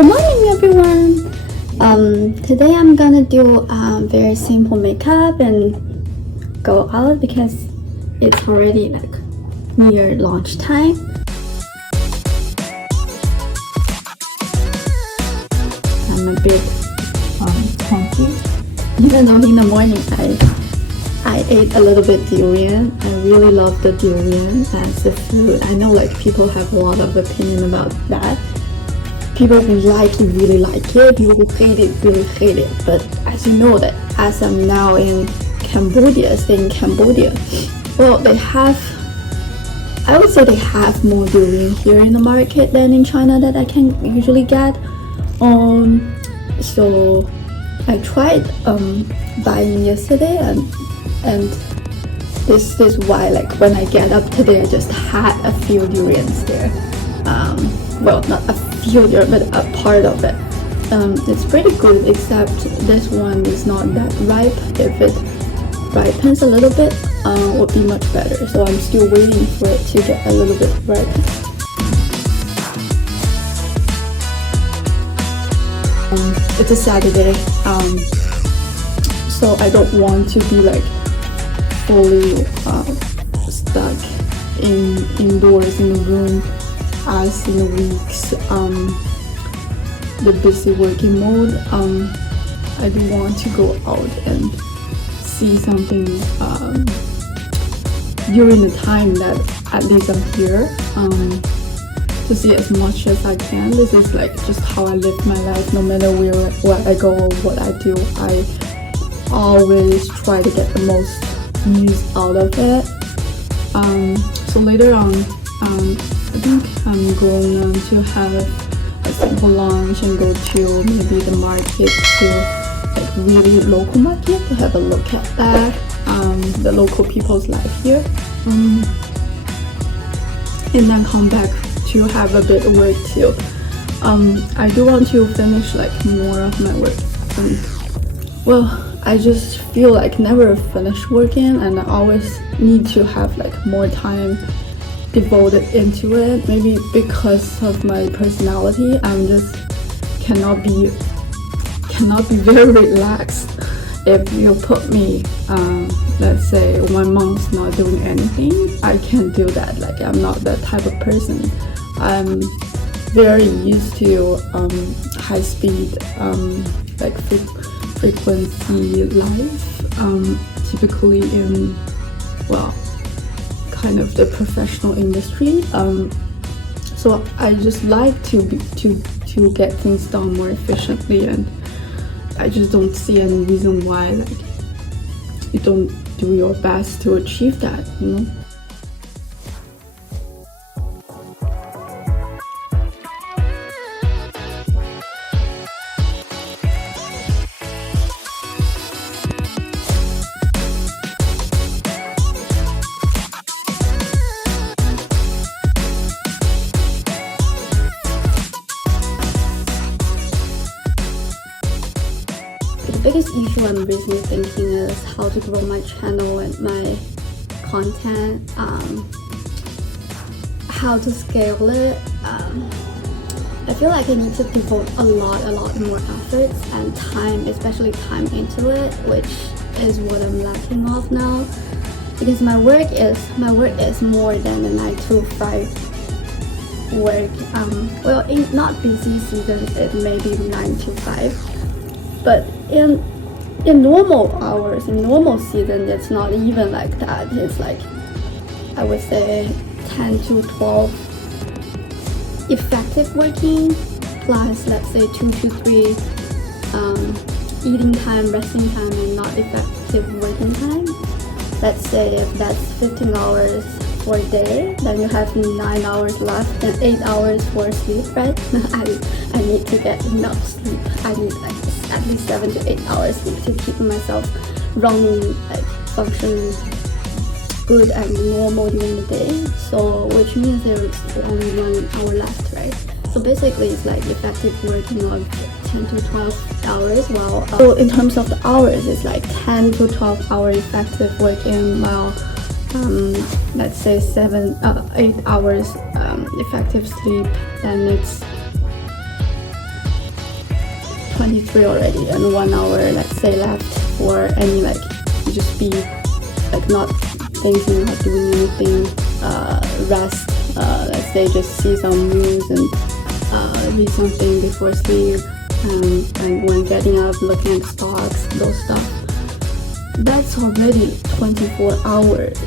Good morning, everyone. Today I'm gonna do very simple makeup and go out because it's already like near lunchtime. I'm a bit hungry, even though in the morning I ate a little bit durian. I really love the durian as a food. I know like people have a lot of opinion about that. People who like it really like it, people who hate it really hate it. But as you know that as I'm now in Cambodia, staying in Cambodia, well I would say they have more durian here in the market than in China that I can usually get. So I tried buying yesterday and this is why like when I get up today I just had a few durians there. Well, not a few but a part of it. It's pretty good, except this one is not that ripe. If it ripens a little bit, would be much better. So I'm still waiting for it to get a little bit ripe. It's a Saturday, so I don't want to be like fully stuck indoors in the room as in the weeks the busy working mode. I do want to go out and see something during the time that at least I'm here, to see as much as I can. This is like just how I live my life. No matter where I go or what I do, I always try to get the most use out of it. So later on, I think I'm going to have a simple lunch and go to maybe the market, to like really local market, to have a look at that, the local people's life here, and then come back to have a bit of work too. I do want to finish like more of my work. Well, I just feel like never finish working, and I always need to have like more time devoted into it. Maybe because of my personality, I'm just cannot be very relaxed. If you put me let's say 1 month not doing anything, I can't do that. Like I'm not that type of person. I'm very used to high speed like frequency life, typically in, well, kind of the professional industry. So I just like to get things done more efficiently, and I just don't see any reason why like you don't do your best to achieve that, you know. The biggest issue I'm recently thinking is how to grow my channel and my content, how to scale it. I feel like I need to devote a lot more efforts and time, especially time into it, which is what I'm lacking of now. Because my work is more than a 9 to 5 work. Well, in not busy seasons it may be 9 to 5, but in normal hours, in normal season, it's not even like that. It's like, I would say 10 to 12 effective working, plus let's say 2 to 3 eating time, resting time, and not effective working time. Let's say if that's 15 hours for a day, then you have 9 hours left and 8 hours for sleep, right? I need to get enough sleep. I need like at least 7 to 8 hours sleep to keep myself running, like functioning good and normal during the day. So which means there is only 1 hour left, right? So basically it's like effective working of 10 to 12 hours, while so in terms of the hours, it's like 10 to 12 hour effective working, while let's say 8 hours effective sleep, then it's 23 already, and 1 hour, let's say, left for any like just be like not thinking, not doing anything, rest. Let's say just see some news and read something before sleep, and when getting up, looking at stocks, those stuff. That's already 24 hours.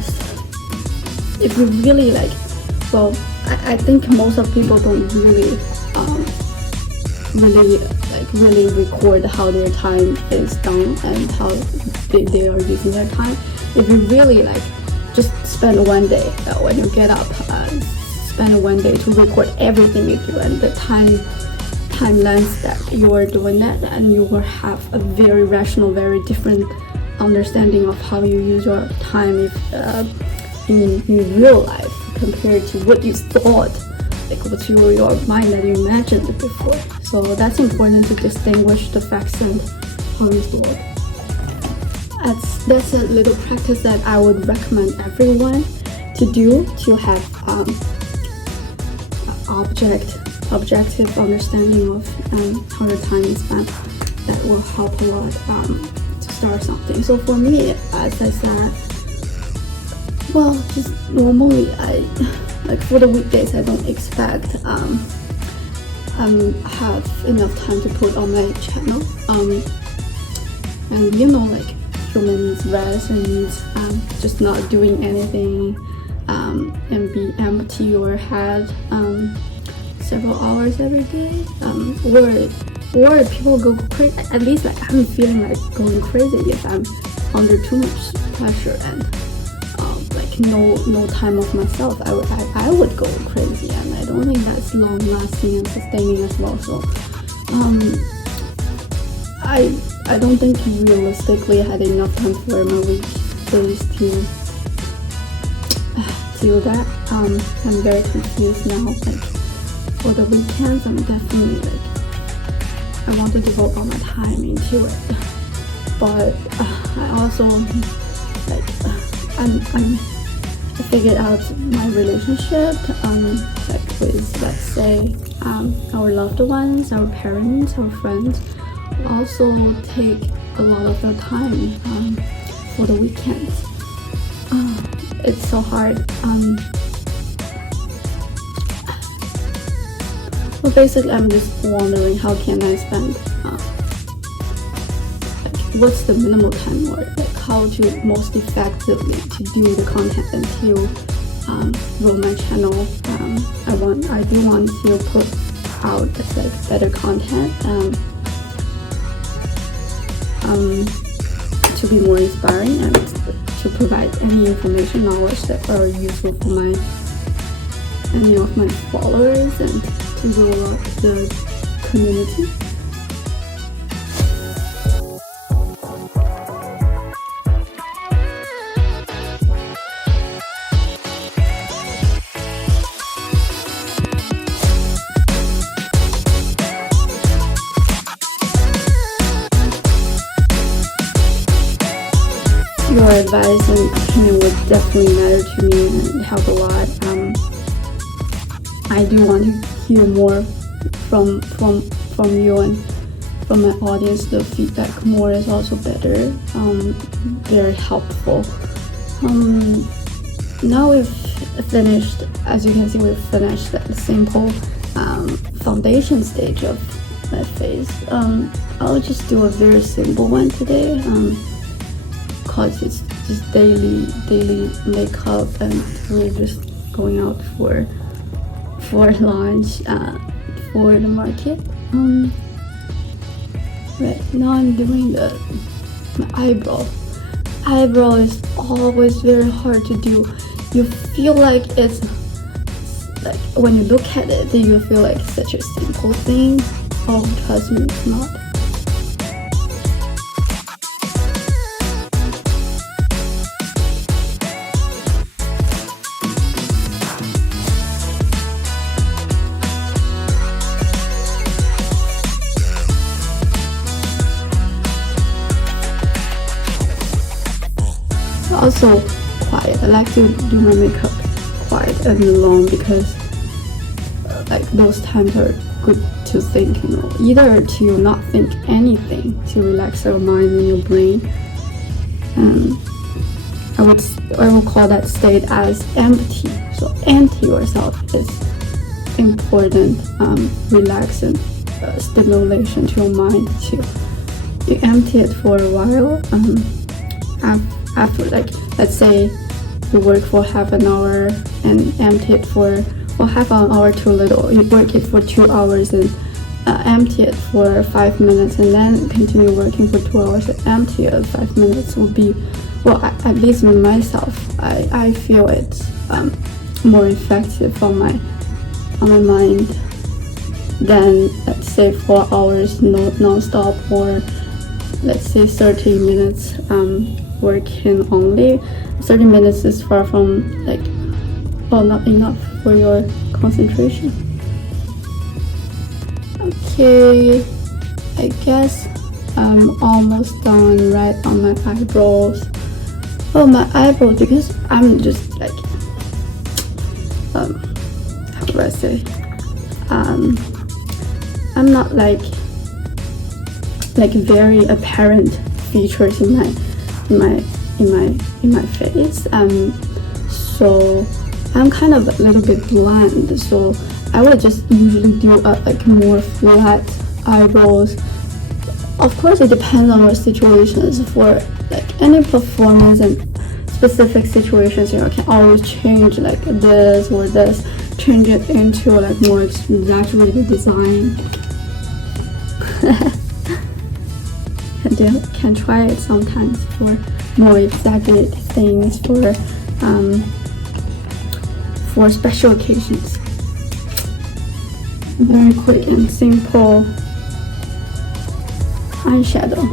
If you really like, well, I think most of people don't really really record how their time is done and how they are using their time. If you really like just spend one day when you get up, spend one day to record everything you do and the time length that you are doing that, and you will have a very rational, very different understanding of how you use your time if in real life compared to what you thought, like what's your mind that you imagined before. So that's important to distinguish the facts and how you thought. That's a little practice that I would recommend everyone to do, to have objective understanding of how your time is spent. That will help a lot to start something. So for me, as I said, well, just normally I like for the weekdays I don't expect have enough time to put on my channel, and you know, like human needs rest and needs just not doing anything, and be empty your head several hours every day, or people go crazy. At least like I'm feeling like going crazy if I'm under too much pressure and like no time of myself. I would go crazy, and I don't think that's long lasting and sustaining as well. So I don't think realistically I had enough time for my weekdays to do that. I'm very confused now. Like for the weekends, I'm definitely like I want to devote all my time into it, but I also like I figured out my relationship like with, let's say, our loved ones, our parents, our friends also take a lot of their time for the weekends. It's so hard. Well, basically, I'm just wondering how can I spend like what's the minimal time, or like how to most effectively to do the content and to grow my channel. I do want to put out like better content, to be more inspiring and to provide any information, knowledge that are useful for any of my followers, and to grow up the community. Your advice and opinion would definitely matter to me and help a lot. I do want to hear more from you and from my audience. The feedback more is also better, very helpful. Now we've finished, as you can see, we've finished the simple foundation stage of my face. I'll just do a very simple one today, cause it's just daily makeup, and we're just going out for lunch for the market. Right now I'm doing my eyebrow. Eyebrow is always very hard to do. You feel like it's like when you look at it, you feel like it's such a simple thing. Oh, trust me, it's not. Also quiet. I like to do my makeup quiet and alone because like those times are good to think, either to not think anything, to relax your mind and your brain. I will call that state as empty. So empty yourself is important, relaxing stimulation to your mind too. You empty it for a while. After, like, let's say you work for half an hour and empty it for half an hour too little. You work it for 2 hours and empty it for 5 minutes, and then continue working for 2 hours and empty it 5 minutes will be, well, at least with myself, I feel it's more effective on my mind than, let's say, 4 hours non-stop, or let's say 30 minutes working only. 30 minutes is far from, like, well, not enough for your concentration. Okay, I guess I'm almost done right on my eyebrows. Oh, my eyebrows, because I'm just like, how do I say? I'm not like very apparent features in my face. So I'm kind of a little bit bland. So I would just usually do like more flat eyebrows. Of course, it depends on your situations. For like any performance and specific situations, you can always change like this or this, change it into like more exaggerated design. And can try it sometimes for more exaggerated things, for special occasions. Very quick and simple eyeshadow.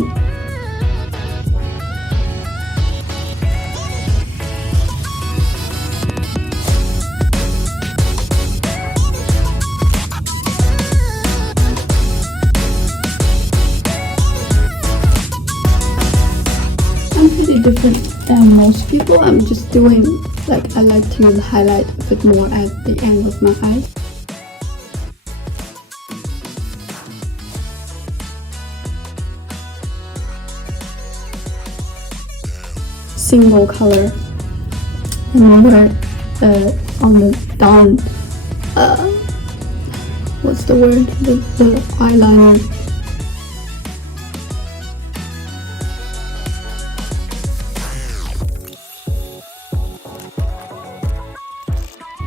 I'm pretty different than most people. I'm just doing, like, I like to use the highlight a bit more at the end of my eyes. Single color and more on the down, what's the word, the eyeliner.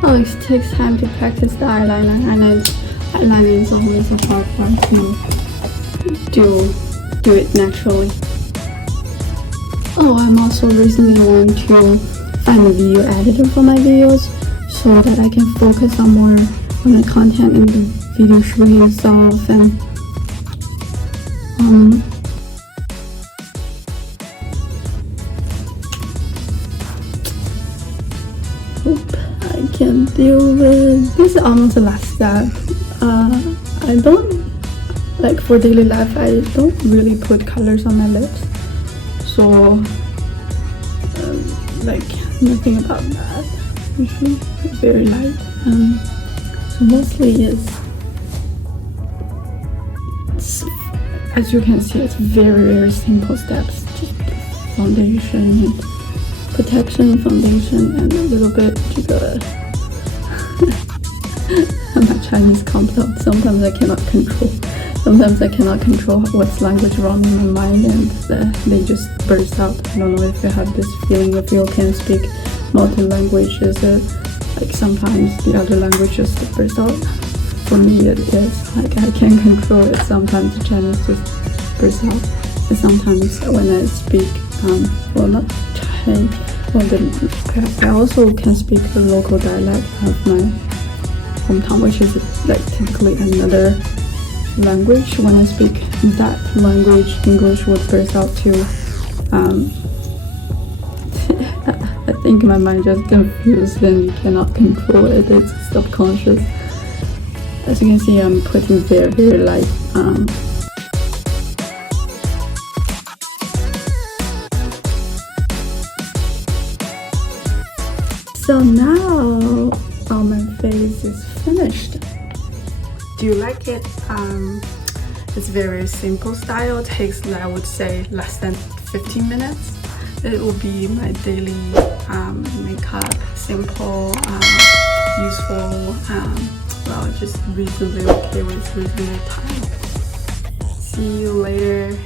Oh, it takes time to practice the eyeliner, and eyeliner is always a hard part to do it naturally. Oh, I'm also recently wanting to find a video editor for my videos so that I can focus on more on the content and the video shooting itself, and hope I can deal with this. Is almost the last step. I don't, like, for daily life, I don't really put colors on my lips. So, like, nothing about that. Usually, very light. So mostly it's, as you can see, it's very simple steps. Just foundation and protection, foundation, and a little bit to the. My Chinese comes out. Sometimes I cannot control. Sometimes I cannot control what's language wrong in my mind, and they just burst out. I don't know if you have this feeling if you can speak multi-languages, like sometimes the other language just burst out. For me, it is like I can't control it. Sometimes the Chinese just burst out, and sometimes when I speak, well, not Chinese, I also can speak the local dialect of my hometown, which is like typically another language. When I speak that language, English would burst out too. I think my mind just confused and you cannot control it. It's subconscious. As you can see, I'm putting very light. So now all my face is finished. do like it. It's very simple style. It takes, I would say, less than 15 minutes. It will be my daily makeup, simple, useful, well, just reasonably okay with reasonable time. See you later.